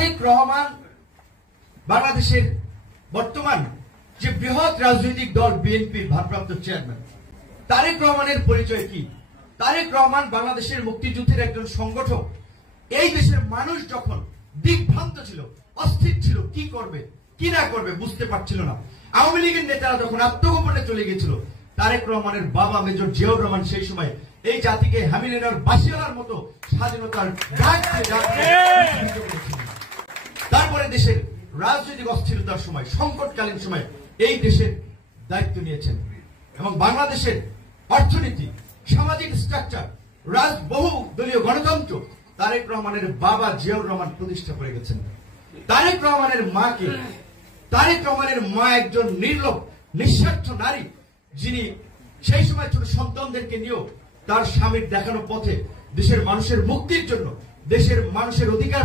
তারেক রহমান বাংলাদেশের বর্তমান যে বৃহৎ রাজনৈতিক দল বিএনপির ভারপ্রাপ্ত চেয়ারম্যান। তারেক রহমানের পরিচয় কি? তারেক রহমান বাংলাদেশের মুক্তিযুদ্ধের একজন সংগঠক। এই দেশের মানুষ যখন দিগ্ভ্রান্ত ছিল, অস্থির ছিল, কি করবে কি না করবে বুঝতে পারছিল না, আওয়ামী লীগের নেতারা যখন আত্মগোপনে চলে গিয়েছিল, তারেক রহমানের বাবা মেজর জিয়াউর রহমান সেই সময় এই জাতিকে হামিলেনার বাসিওয়ালার মতো স্বাধীনতার ডাক দিয়ে তারপরে দেশের রাজনৈতিক অস্থিরতার সময়, সংকটকালীন সময় এই দেশের দায়িত্ব নিয়েছেন এবং বাংলাদেশের অর্থনীতি, সামাজিক স্ট্রাকচার, বহু দলীয় গণতন্ত্র তারেক রহমানের বাবা জিয়াউর রহমান প্রতিষ্ঠা করে গেছেন। তারেক রহমানের মাকে, তারেক রহমানের মা একজন নির্লোভ নিঃস্বার্থ নারী, যিনি সেই সময় ছোট সন্তানদেরকে নিয়েও তার স্বামীর দেখানো পথে দেশের মানুষের মুক্তির জন্য, দেশের মানুষের অধিকার